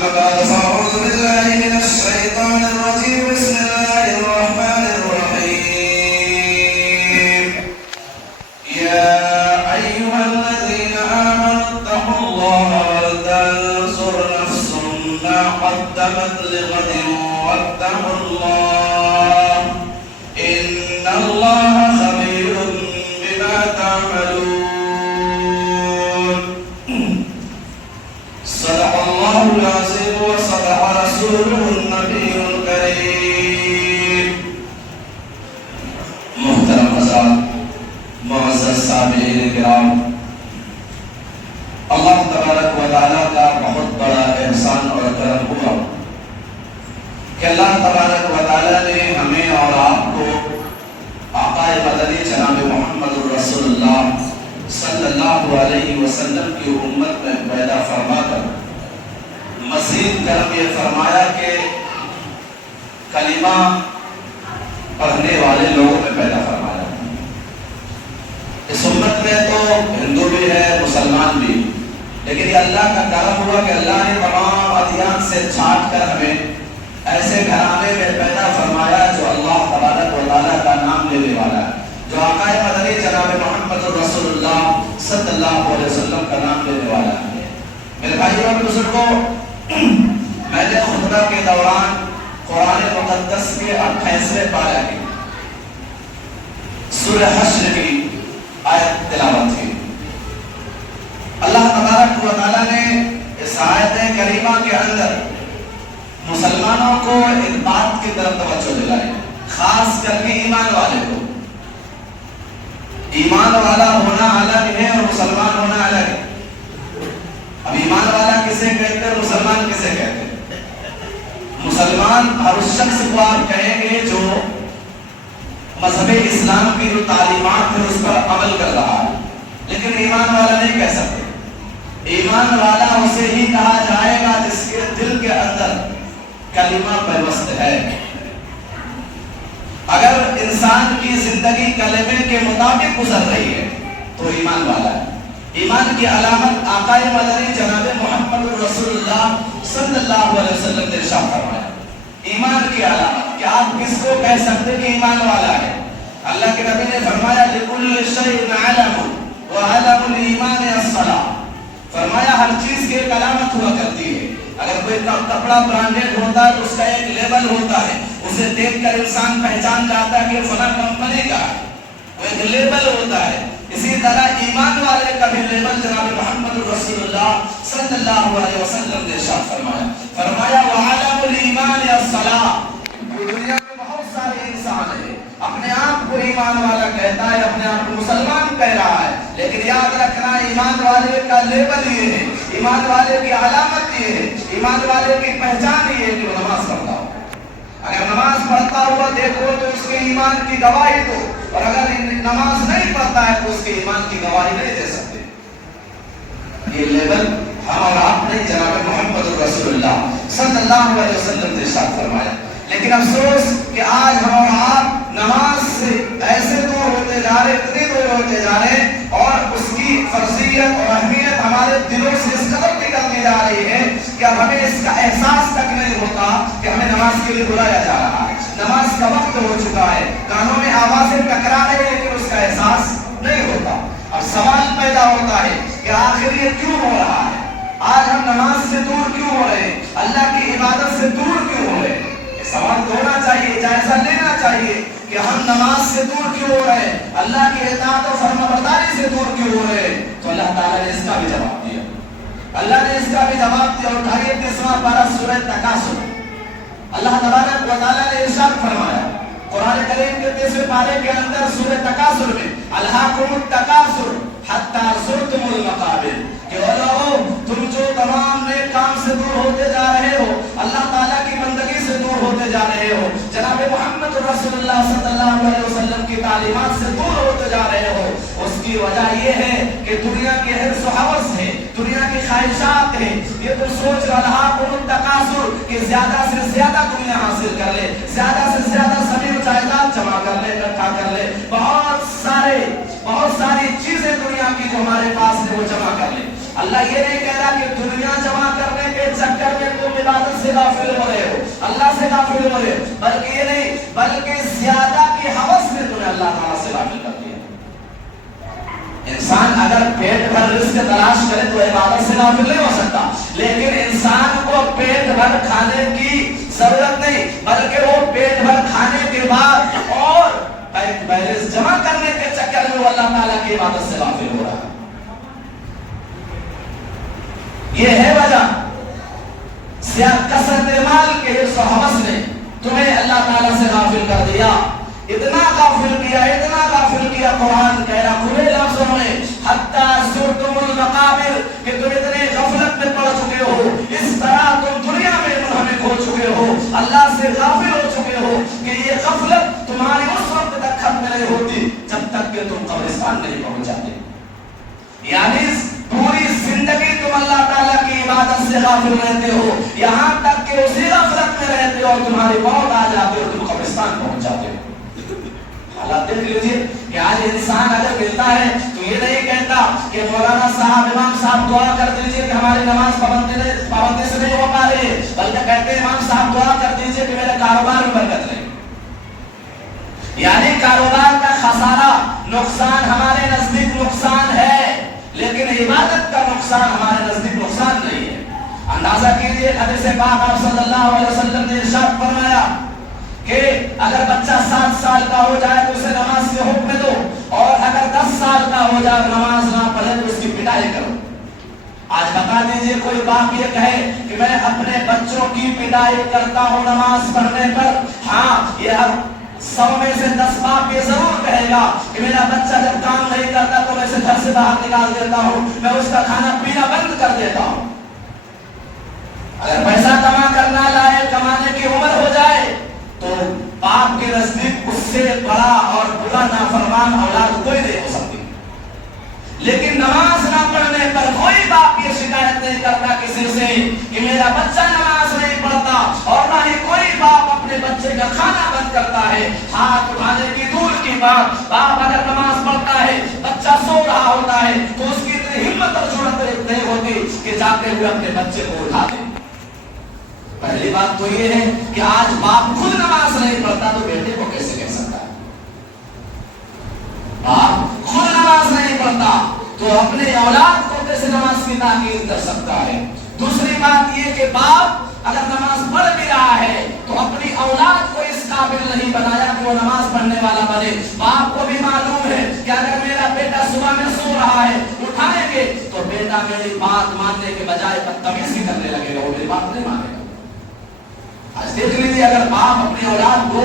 أما بعد فأعوذ بالله من الشيطان الرجيم. بسم الله الرحمن الرحيم. يا أيها الذين آمنوا اتقوا الله ولتنظر نفس ما قدمت لغد واتقوا الله إن الله خبير بما تعملون. صدق الله العظيم وصدق رسوله النبي الكريم. محترم حضرات، معزز سامعین کرام، اللہ تبارک و تعالیٰ کا بہت بڑا احسان اور کرم ہوا کہ اللہ تبارک و تعالیٰ نے ہمیں اور آپ کو آقا مدنی جناب محمد رسول اللہ صلی اللہ علیہ وسلم کی امت میں پیدا فرما کر مزید کرم یہ فرمایا کہ کلمہ پڑھنے والے لوگوں میں پیدا فرمایا. اس امت میں تو ہندو بھی ہے، مسلمان بھی، لیکن یہ اللہ کا کرم ہوا کہ اللہ نے تمام ادیان سے چھانٹ کر ہمیں ایسے گھرانے میں پیدا فرمایا جو اللہ تبارک و تعالیٰ کا نام لینے والا ہے، جو آقا مدنی جناب محمد رسول اللہ صلی اللہ علیہ وسلم کا نام لینے والا ہے. میرے بھائیوں اور بزرگوں، میں نے خطبہ کے دوران قرآن مقدس کے 28ویں پارہ کی سورہ حشر کی آیت تلاوت کی. اللہ تبارک و تعالیٰ نے اس آیت کریمہ کے اندر مسلمانوں کو ایک بات کی طرف توجہ دلائی، خاص کر کے ایمان والے کو. ایمان والا ہونا الگ ہے اور مسلمان ہونا الگ ہے. اب ایمان والا کسے کہتے ہیں، مسلمان کسے کہتے ہیں؟ مسلمان ہر اس شخص کو آپ کہیں گے جو مذہب اسلام کی جو تعلیمات ہے اس پر عمل کر رہا ہے، لیکن ایمان والا نہیں کہہ سکتے. ایمان والا اسے ہی کہا جائے گا جس کے دل کے اندر کلمہ پیوست ہے. اگر انسان کی زندگی کلمے کے مطابق گزر رہی ہے تو ایمان والا ہے. ایمان کی علامت آقا مدنی جناب محمد رسول اللہ صلی اللہ علیہ وسلم نے ارشاد فرمایا. ایمان کی علامت کہ آپ کس کو کہہ سکتے کہ ایمان والا ہے؟ اللہ کے نبی نے فرمایا لِكُلِّ شَيْءٍ عَلَمٌ وَعَلَمُ الْإِيمَانِ الصَّلَاةُ. فرمایا ہر چیز کی ایک علامت ہوا کرتی ہے. اگر کوئی کپڑا برانڈیڈ ہوتا ہے تو اس کا ایک لیبل ہوتا ہے، اسے دیکھ کر انسان پہچان جاتا ہے کہ فلاں کمپنی کا ہے، وہ ایک لیبل ہوتا ہے. اسی طرح ایمان والے کا بھی لیبل جناب محمد رسول اللہ صلی اللہ علیہ وسلم نے ارشاد فرمایا. فرمایا وَعَلَمُ الْإِيمَانِ الصَّلَاةُ. دنیا میں بہت سارے انسان ہیں اپنے آپ کو ایمان والا کہتا ہے، اپنے آپ کو مسلمان کہہ رہا ہے، لیکن یاد رکھنا ایمان والے کا لیبل یہ ہے، ایمان والے کی علامت یہ ہے، ایمان والے کی پہچان یہ ہے کہ وہ نماز پڑھتا ہو. اگر نماز پڑھتا ہوا دیکھو تو اس کے ایمان کی گواہی دو، اور اگر نماز نہیں پڑھتا ہے تو اس کے ایمان کی گواہی نہیں دے سکتے. یہ لیبل ہم اور آپ نے جناب محمد رسول اللہ صلی اللہ علیہ وسلم نے ارشاد فرمایا. لیکن افسوس کہ آج ہم اور آپ نماز سے ایسے دور ہوتے جا رہے، اتنے دور ہوتے جا رہے، اور اس کی فرضیت اور اہمیت ہمارے دلوں سے اس قدر نکلتی جا رہی ہے کہ اب ہمیں اس کا احساس تک نہیں ہوتا کہ ہمیں نماز کے لیے بلایا جا رہا ہے. نماز کا وقت ہو چکا ہے، کانوں میں آوازیں ٹکرا رہی ہیں لیکن اس کا احساس نہیں ہوتا. اب سوال پیدا ہوتا ہے کہ آخر یہ کیوں ہو رہا ہے؟ آج ہم نماز سے دور کیوں ہو رہے ہیں؟ اللہ کی عبادت سے دور کیوں ہو رہے ہیں؟ سوال ہونا چاہیے، جائزہ لینا چاہیے کہ ہم نماز سے دور کیوں ہو رہے ہیں، اللہ کی اطاعت و فرمانبرداری سے دور کیوں ہو رہے ہیں. تو اللہ تعالیٰ نے اس کا بھی جواب دیا. اللہ نے اس کا بھی جواب دیا. اٹھائیے 30واں پارہ سورہ تکاثر. اللہ تبارک و تعالیٰ نے ارشاد فرمایا قرآن کریم کے 30ویں پارے کے اندر سورہ تکاثر میں الہاکم التکاثر حتی زرتم المقابر، کہ تم جو تمام نیک کام سے دور ہوتے جا رہے ہو، اللہ تعالیٰ کی بندگی سے دور ہوتے جا رہے ہو، جناب محمد رسول اللہ صلی اللہ علیہ وسلم کی تعلیمات سے دور ہوتے جا رہے ہو، اس کی وجہ یہ ہے کہ دنیا کی حرص و حوث ہے، دنیا کی خواہشات ہیں. یہ تو سوچ رہا التکاثر کہ زیادہ سے زیادہ دنیا حاصل کر لے، زیادہ سے زیادہ زمین و جائیداد جمع کر لے، اکٹھا کر لے، بہت ساری چیزیں دنیا کی جو ہمارے پاس ہے وہ جمع کر لے. اللہ یہ نہیں کہہ رہا کہ دنیا جمع کرنے کے چکر میں تم بلکہ زیادہ کی ہوس نے تمہیں اللہ تعالیٰ سے غافل کر دیا۔ انسان اگر پیٹ بھر رزق تلاش کرے تو عبادت سے غافل نہیں ہو سکتا، لیکن انسان کو پیٹ بھر کھانے کی ضرورت نہیں، بلکہ وہ پیٹ بھر کھانے کے بعد اور بیلنس جمع کرنے کے چکر میں وہ اللہ تعالیٰ کی عبادت سے غافل ہو رہا ہے۔ یہ ہے وجہ، کثرت مال کے حرص و ہوس نے تمہیں اللہ تعالیٰ سے غافل کر دیا، اتنا غافل کیا قرآن کہہ رہا کھلے لفظوں میں حتی زرتم المقابر کہ تم اتنے غفلت میں پڑ چکے ہو، اس طرح تم دنیا میں منہمک ہو چکے ہو، اللہ سے غافل ہو چکے ہو کہ یہ غفلت تمہاری اس وقت تک ختم نہیں ہوتی جب تک کہ تم قبرستان نہیں پہنچ جاتے۔ یعنی پوری زندگی تم اللہ تعالیٰ کی عبادت سے غافل رہتے ہو، یہاں تک کہ اسی غفلت میں رہتے ہو اور تمہاری موت آ جاتی ہو، تم قبرستان پہنچ جاتے ہو۔ حالات دیکھ لیجیے کہ آج انسان اگر ملتا ہے تو یہ نہیں کہتا کہ مولانا صاحب امام صاحب دعا کر دیجئے کہ ہماری نماز پابندی سے نہیں ہو پا رہی ہے، بلکہ کہتے ہیں امام صاحب دعا کر دیجئے کہ میرے کاروبار میں برکت نہیں۔ یعنی کاروبار کا خسارہ نقصان ہمارے نزدیک نقصان ہے، لیکن عبادت کا نقصان ہمارے نزدیک نقصان نہیں ہے۔ اندازہ کیجئے حدیث پاک آپ صلی اللہ علیہ وسلم نے ارشاد فرمایا کہ اگر بچہ 7 سال کا ہو جائے تو اسے نماز کے حکم دو، اور اگر 10 سال کا ہو جائے نماز نہ پڑھے تو اس کی پٹائی کرو۔ آج بتا دیجئے کوئی باپ یہ کہے کہ میں اپنے بچوں کی پٹائی کرتا ہوں نماز پڑھنے پر، ہاں یہ 100 میں سے 10 باپ یہ ضرور کہے گا کہ میرا بچہ جب کام نہیں کرتا تو میں اسے گھر سے باہر نکال دیتا ہوں، میں اس کا کھانا پینا بند کر دیتا ہوں۔ اگر پیسہ کما کر نہ لائے، کمانے کی عمر ہو جائے تو باپ کے نزدیک اس سے بڑا اور برا نافرمان اولاد کوئی نہیں ہو سکتی۔ لیکن نماز نہ پڑھنے پر کوئی باپ یہ شکایت نہیں کرتا کسی سے کہ میرا بچہ نماز نہیں پڑھتا، اور نہ ہی کوئی باپ اپنے بچے کا کھانا بند کرتا ہے۔ ہاتھ اٹھانے کی دور کی بات، باپ اگر نماز پڑھتا ہے، بچہ سو رہا ہوتا ہے تو اس کی اتنی ہمت اور جرأت نہیں ہوتی کہ جاتے ہوئے اپنے بچے کو اٹھا دے۔ پہلی بات تو یہ ہے کہ آج باپ خود نماز نہیں پڑھتا تو بیٹے کو کیسے کہہ سکتا ہے؟ باپ خود نماز نہیں پڑھتا تو اپنے اولاد کو کیسے نماز کی تاکید کر سکتا ہے؟ دوسری بات یہ کہ باپ اگر نماز پڑھ بھی رہا ہے تو اپنی اولاد کو اس قابل نہیں بنایا کہ وہ نماز پڑھنے والا بنے۔ باپ کو بھی معلوم ہے کہ اگر میرا بیٹا صبح میں سو رہا ہے، اٹھائیں گے تو بیٹا میری بات ماننے کے بجائے بدتمیزی کرنے لگے گا، وہ میری بات نہیں مانے گا۔ آج دیکھ لیجیے اگر باپ اپنی اولاد کو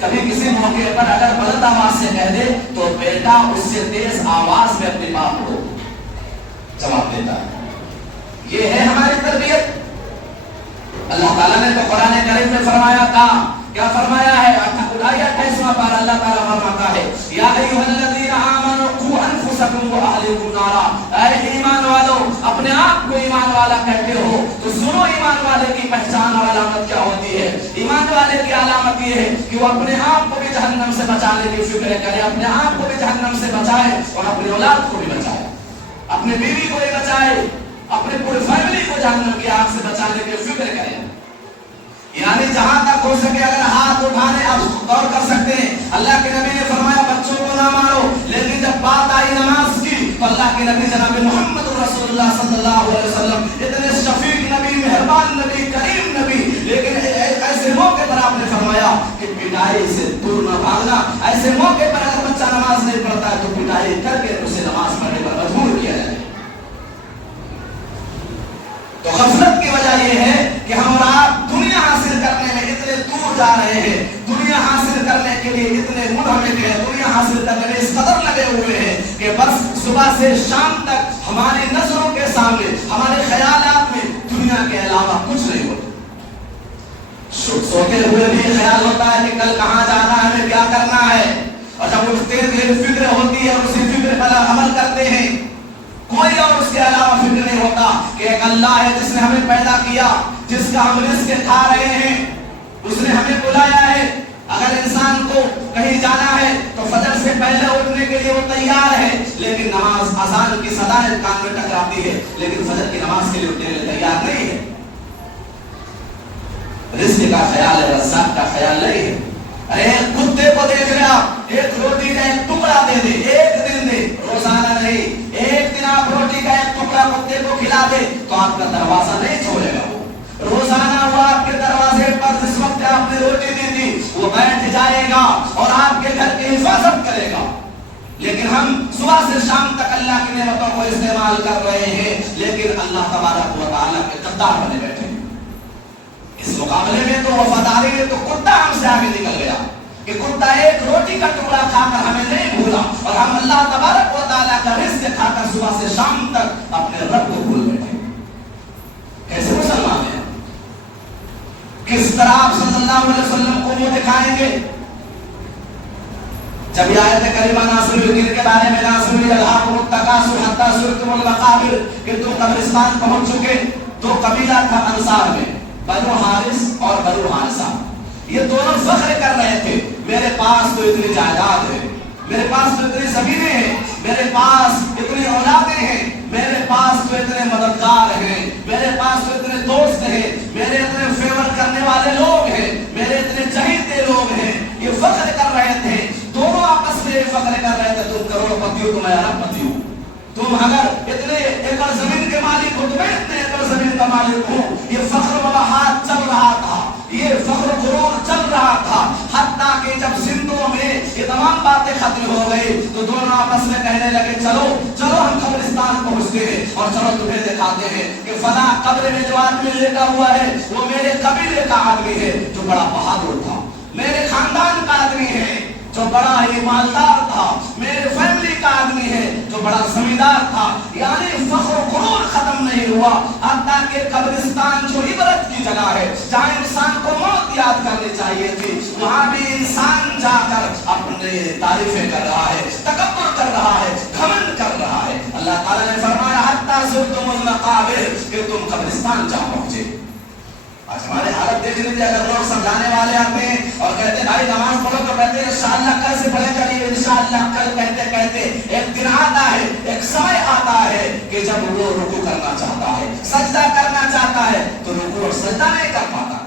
کبھی کسی موقع پر اگر بلند آواز سے کہہ دے تو بیٹا اس سے تیز آواز میں اپنے باپ کو جواب دیتا ہے۔ یہ ہے ہماری تربیت۔ اللہ تعالیٰ نے تو قرآن کریم میں فرمایا تھا، کیا فرمایا ہے؟ 28واں پارہ اللہ تعالیٰ فرماتا ہے یا ایھا الذین آمنوا قوا انفسکم واہلیکم نارا، اے ایمان والو اپنے آپ کو ایمان والا کہتے ہو تو سنو ایمان والے کی پہچان اور علامت کیا ہوتی ہے۔ ایمان والے کی علامت یہ ہے کہ وہ اپنے آپ کو بھی جہنم سے بچانے کی فکر کرے، اپنے آپ کو بھی جہنم سے بچائے اور اپنی اولاد کو بھی بچائے، اپنے بیوی کو بھی بچائے، اپنے پوری فیملی کو جہنم کی آگ سے بچانے کی فکر کرے۔ یعنی جہاں تک ہو سکے اگر ہاتھ اٹھانے آپ غور کر سکتے ہیں، اللہ کے نبی نے فرمایا بچوں کو نہ مارو، لیکن جب بات آئی نماز کی تو اللہ کے نبی جناب محمد رسول اللہ صلی اللہ علیہ وسلم اتنے شفیق نبی، مہربان نبی، کریم نبی، لیکن ایسے موقع پر آپ نے فرمایا کہ پٹائی سے دور نہ بھاگنا۔ ایسے موقع پر اگر بچہ نماز نہیں پڑھتا ہے تو پٹائی کر کے اسے نماز پڑھنے پر مجبور کیا جائے۔ تو غفلت کی وجہ یہ ہے کہ ہم اور آپ دنیا حاصل کرنے میں اتنے دور جا رہے ہیں، دنیا حاصل کرنے کے لیے اتنے منہمک ہیں، دنیا حاصل کرنے میں اس قدر لگے ہوئے ہیں کہ بس صبح سے شام تک ہماری نظروں کے سامنے، ہمارے خیالات میں دنیا کے علاوہ کچھ نہیں ہوتا۔ سوتے ہوئے بھی خیال ہوتا ہے کہ کل کہاں جانا ہے، ہمیں کیا کرنا ہے، اور جب اٹھتے ہیں فکر ہوتی ہے اور اسی فکر پر عمل کرتے ہیں۔ کوئی اور اس کے علاوہ فکر نہیں ہوتا کہ ایک اللہ ہے جس نے ہمیں پیدا کیا، جس کا ہم رزق کھا رہے ہیں، اس نے ہمیں بلایا ہے۔ اگر انسان کو کہیں جانا ہے تو فجر سے پہلے اٹھنے کے لیے وہ تیار ہے، لیکن نماز اذان کی صدائیں کان میں ٹکراتی ہے لیکن فجر کی نماز کے لیے اٹھنے کے لیے تیار نہیں ہے۔ رزق کا خیال ہے، رزاق کا خیال نہیں ہے۔ ارے کتے کو دیکھ لیا، ایک روٹی کا ایک ٹکڑا دے دے، ایک دن دے، روزانہ نہیں، ایک دن آپ روٹی کا ایک ٹکڑا کتے کو کھلا دے تو آپ کا دروازہ نہیں چھوڑے گا۔ وہ روزانہ وہ آپ کے دروازے پر جس وقت آپ نے روٹی دی تھی وہ بیٹھ جائے گا اور آپ کے گھر کی حفاظت کرے گا۔ لیکن ہم صبح سے شام تک اللہ کی نعمتوں کو استعمال کر رہے ہیں، لیکن اللہ تبارک و تعالیٰ کے غدار بنے بیٹھے ہیں۔ اس مقابلے میں تو وفاداری میں تو کتا ہم سے آگے نکل گیا کہ کتا ایک روٹی کا ٹکڑا کھا کر ہمیں نہیں بھولا، اور ہم اللہ تبارک و تعالیٰ کا رزق کھا کر صبح سے شام تک اپنے رب کو بھول بیٹھے۔ کیسے مسلمان ہیں؟ کس طرح آپ صلی اللہ علیہ وسلم کو منہ دکھائیں گے؟ جب یہ آیت کریمہ ناصر الدین کے بارے میں ناصر الحاکم التکاثر حتی زرتم المقابر کہ تم قبرستان پہنچ چکے، تو قبیلہ تھا انصار میں، بنو حارث اور بنو حارثہ، یہ دونوں فخر کر رہے تھے میرے پاس تو اتنی جائیداد ہے، میرے پاس تو اتنی زمینیں ہیں، میرے پاس اتنی اولادیں ہیں، میرے پاس تو اتنے مددگار ہیں، میرے پاس تو اتنے دوست ہیں، میرے اتنے فیور کرنے والے لوگ ہیں، میرے اتنے چہیتے لوگ ہیں۔ یہ فخر کر رہے تھے، دونوں آپس میں فخر کر رہے تھے، تم کروڑ پتی ہو تو میں ارب پتی ہوں، تم اگر اتنے ایکڑ زمین کے مالک ہو تو میں اتنے ایکڑ زمین کا مالک ہوں۔ یہ فخر و بہات چل رہا تھا، یہ فخر و غرور چل رہا تھا، حتیٰ کہ جب زندوں میں یہ تمام باتیں ختم ہو گئی تو دونوں آپس میں کہنے لگے چلو چلو ہم قبرستان پہنچتے ہیں اور چلو تمہیں دکھاتے ہیں کہ فلاں قبر میں جو آدمی لیٹا ہوا ہے وہ میرے قبیلے کا آدمی ہے جو بڑا بہادر تھا، میرے خاندان کا آدمی ہے جو بڑا ہی مالدار تھا، میرے فیملی کا آدمی ہے جو بڑا زمیندار تھا۔ یعنی فخر و غرور ختم نہیں ہوا، حتیٰ کہ قبرستان جو عبرت کی جگہ ہے، جہاں انسان کو موت یاد کرنی چاہیے تھی، وہاں بھی انسان جا کر اپنے تعریفیں کر رہا ہے، تکبر کر رہا ہے، گھمنڈ کر رہا ہے۔ اللہ تعالیٰ نے فرمایا حتیٰ زرتم المقابر کہ تم قبرستان جا پہنچے۔ آج ہمارے حالت دیکھ لیجیے، اگر لوگ سمجھانے والے آتے ہیں اور کہتے ہیں بھائی نماز پڑھو تو کہتے ہیں انشاءاللہ کل سے پڑھے چلیے، انشاءاللہ کل کہتے کہتے ایک دن آتا ہے، ایک سمے آتا ہے کہ جب وہ رکوع کرنا چاہتا ہے، سجدہ کرنا چاہتا ہے تو رکوع اور سجدہ نہیں کر پاتا،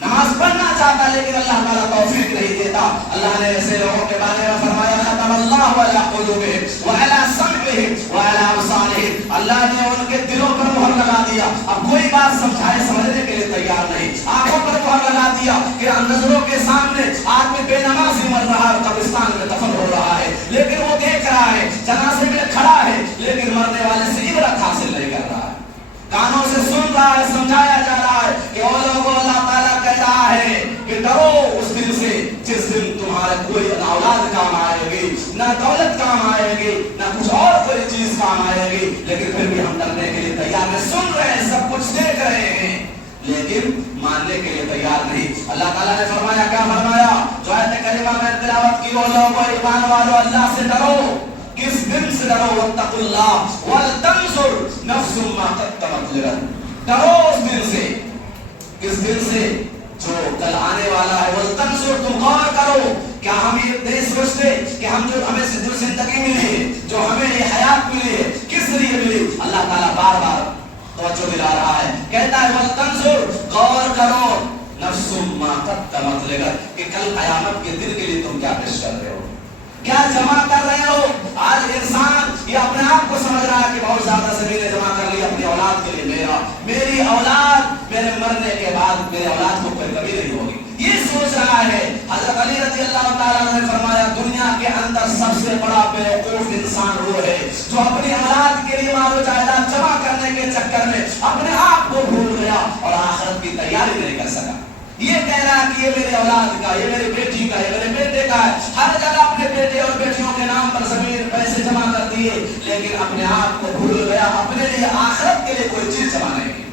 نماز پڑھنا چاہتا ہے لیکن اللہ تعالیٰ توفیق نہیں دیتا۔ اللہ نے ایسے لوگوں کے بارے میں فرمایا ختم اللہ علی قلوبہم وعلی سمعہم وعلی ابصارہم، اللہ نے ان کے دلوں پر مہر لگا دیا، اب کوئی بات سمجھائے سمجھنے کے لیے تیار نہیں، آنکھوں پر مہر لگا دیا کہ نظروں کے سامنے آدمی بے نمازی مر رہا ہے، قبرستان میں دفن ہو رہا ہے، لیکن وہ دیکھ رہا ہے، جنازے میں کھڑا ہے لیکن مرنے والے سے عبرت حاصل نہیں کر رہا ہے، کانوں سے سن رہا ہے، سمجھایا جا رہا ہے کہ او لوگوں اللہ تعالیٰ کہہ رہا ہے کہ ڈرو اس دن سے جس دن تمہارے کوئی نہ اولاد کام آئے گی، نہ دولت کام آئے گی، نہ کچھ اور کوئی چیز کام آئے گی، لیکن پھر بھی ہم ڈرنے کے لیے تیار ہیں، سن رہے ہیں، سب کچھ دیکھ رہے ہیں لیکن ماننے کے لیے تیار نہیں۔ اللہ تعالیٰ نے فرمایا، کیا فرمایا؟ جو آیت کریمہ میں تلاوت کی، وہ لوگوں ایمان والو اللہ سے ڈرو، کس دن سے ڈرو؟ واتقوا اللہ ولتنظر نفس ما قدمت لغد، ڈرو اس دن سے، کس دن سے؟ جو کل آنے والا ہے۔ ولتنظر، تم غور کرو، کیا ہم یہ نہیں سوچتے کہ ہم جو ہمیں جو زندگی ملی ہے، جو ہمیں یہ حیات ملی ہے، کس لیے ملی؟ اللہ تعالیٰ بار بار توجہ دلا رہا ہے، کہتا ہے ولتنظر، غور کرو، نفس ما قدمت لغد، کہ کل قیامت کے دن کے لیے تم کیا پیش کر رہے ہو، کیا جمع کر رہے ہو۔ آج انسان یہ اپنے آپ کو سمجھ رہا ہے کہ بہت زیادہ زمینیں جمع کر لی اپنی اولاد کے لیے، میری اولاد میرے مرنے کے بعد میرے اولاد کو کوئی کمی نہیں ہوگی، یہ سوچ رہا ہے۔ حضرت علی رضی اللہ تعالیٰ نے فرمایا دنیا کے اندر سب سے بڑا بیوقوف انسان وہ ہے جو اپنی اولاد کے لیے مال و جائیداد جمع کرنے کے چکر میں اپنے آپ کو بھول گیا اور آخرت کی تیاری نہیں کر سکا۔ یہ کہہ رہا کہ یہ میرے اولاد کا، یہ میری بیٹی کا، یہ میرے بیٹے کا ہے، ہر جگہ اپنے بیٹے اور بیٹیوں کے نام پر زمین پیسے جمع کر دیے، لیکن اپنے آپ کو بھول گیا، اپنے لیے آخرت کے لیے کوئی چیز جمع نہیں کی۔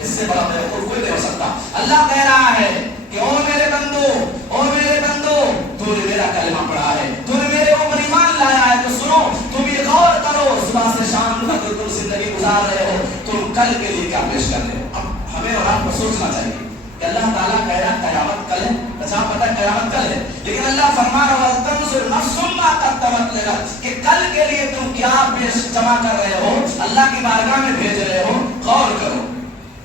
اس سے بڑا بیوقوف کوئی نہیں ہو سکتا۔ اللہ کہہ رہا ہے کہ او میرے بندو، او میرے بندو، تو نے میرا کلمہ پڑھا ہے، تو نے میرے اوپر ایمان لایا ہے، تو سنو، تم یہ غور کرو، صبح سے شام تک تم زندگی گزار رہے ہو، تم کل کے لیے کیا پیش کر رہے ہو۔ اب ہمیں اور آپ کو سوچنا چاہیے کہ اللہ تعالیٰ کہہ رہا قیامت کل ہے، اچھا پتہ ہے قیامت کل ہے، لیکن اللہ فرما رہا ہے تنظر نفس ما قدمت لغد، کہ کل کے لیے تم کیا پیش جمع کر رہے ہو، اللہ کی بارگاہ میں بھیج رہے ہو، غور کرو۔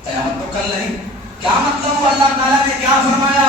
قیامت تو کل نہیں، کیا مطلب ہوا؟ اللہ تعالیٰ نے کیا فرمایا؟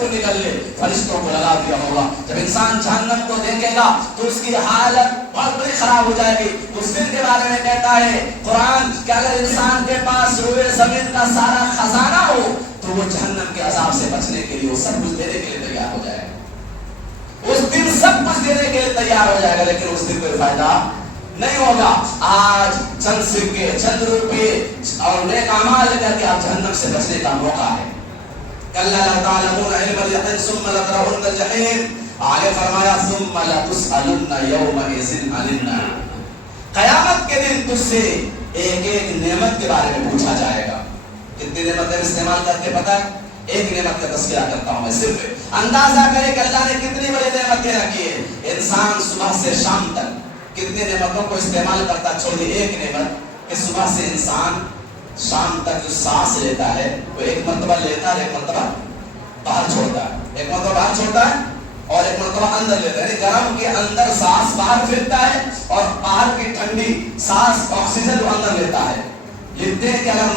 کو نکل لے، فرشتوں کو لگا دیا ہوگا۔ جب انسان جہنم کو دیکھے گا تو اس کی حالت بہت بڑی خراب ہو جائے گی۔ اس دن کے بارے میں کہتا ہے قرآن کہ اگر انسان کے پاس روئے زمین کا سارا خزانہ ہو تو وہ جہنم کے عذاب سے بچنے کے لیے وہ سب کچھ دینے کے لیے تیار ہو جائے گا۔ اس دن سب کچھ دینے کے لیے تیار ہو جائے گا، لیکن اس دن کوئی فائدہ نہیں ہوگا۔ آج چند سکے، چند روپے اور نیک اعمال کر کے آپ جہنم سے بچنے کا موقع ہے۔ کلا لا تعلمون علم الیقین ثم لترون الجحیم، آگے فرمایا ثم لتسألن یومئذ عن النعیم، قیامت کے دن تجھ سے ایک ایک نعمت کے بارے میں پوچھا جائے گا۔ کتنی نعمتیں استعمال کرتے پتہ ہے؟ ایک نعمت کا تذکرہ کرتا ہوں میں، صرف اندازہ کرے کہ اللہ نے کتنی بڑی نعمتیں رکھی ہے۔ انسان صبح سے شام تک کتنے نعمتوں کو استعمال کرتا، چھوڑی ایک نعمت کہ صبح سے انسان شام تک جو سانس لیتا ہے وہ ایک مرتبہ لیتا ہے، ایک مرتبہ باہر چھوڑتا ہے، ایک مرتبہ باہر چھوڑتا ہے اور ایک مرتبہ اندر لیتا ہے، یعنی گرم کے اندر سانس باہر پھرتا ہے اور باہر کی ٹھنڈی سانس آکسیجن وہ اندر لیتا ہے۔ لکھتے ہیں کہ اگر